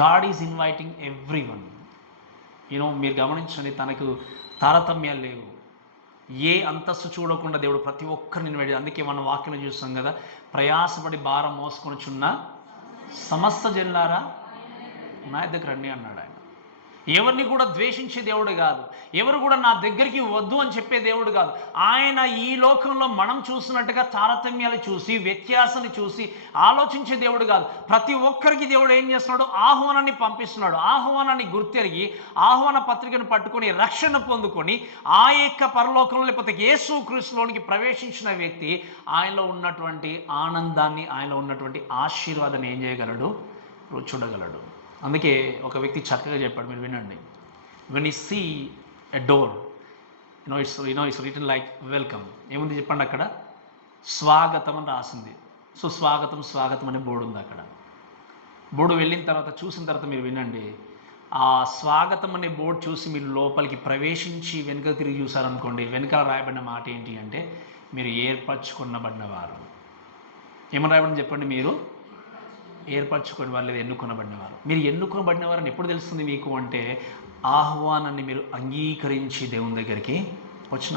God is inviting everyone you know మీరు గమనించండి తనకు తారతమ్యాలు లేవు. ఏ అంతస్తు చూడకుండా దేవుడు ప్రతి ఒక్కరిని వెళ్ళి అందుకే మనం వాక్యం చూస్తాం కదా ప్రయాసపడి భారం మోసుకొనిచున్న సమస్త జల్లారా నా దగ్గర రండి అన్నాడు ఆయన. ఎవరిని కూడా ద్వేషించే దేవుడు కాదు. ఎవరు కూడా నా దగ్గరికి వద్దు అని చెప్పే దేవుడు కాదు. ఆయన ఈ లోకంలో మనం చూసినట్టుగా తారతమ్యాలు చూసి వ్యత్యాసాన్ని చూసి ఆలోచించే దేవుడు కాదు. ప్రతి ఒక్కరికి దేవుడు ఏం చేస్తున్నాడు? ఆహ్వానాన్ని పంపిస్తున్నాడు. ఆహ్వానాన్ని గుర్తెరిగి ఆహ్వాన పత్రికను పట్టుకొని రక్షణ పొందుకొని ఆ యొక్క పరలోకంలో లేకపోతే యేసు క్రీస్తులోనికి ప్రవేశించిన వ్యక్తి ఆయనలో ఉన్నటువంటి ఆనందాన్ని ఆయనలో ఉన్నటువంటి ఆశీర్వాదాన్ని ఏం చేయగలడు? చూడగలడు అందుకే ఒక వ్యక్తి చక్కగా చెప్పాడు మీరు వినండి. When you see a door no it's you know it's written like welcome ఏముంది చెప్పండి అక్కడ? స్వాగతం అని రాసింది. సో స్వాగతం స్వాగతం అనే బోర్డు ఉంది అక్కడ. బోర్డు వెళ్ళిన తర్వాత చూసిన తర్వాత మీరు వినండి. ఆ స్వాగతం అనే బోర్డు చూసి మీరు లోపలికి ప్రవేశించి వెనుక తిరిగి చూసారనుకోండి వెనకాల రాయబడిన మాట ఏంటి అంటే మీరు ఏర్పరచుకున్నబడినవారు ఏమని రాయబడి చెప్పండి మీరు? ఏర్పరచుకొని వారు లేదా ఎన్నుకొనబడినవారు. మీరు ఎన్నుకొనబడినవారని ఎప్పుడు తెలుస్తుంది మీకు? అంటే ఆహ్వానాన్ని మీరు అంగీకరించి దేవుని దగ్గరికి వచ్చినప్పుడు.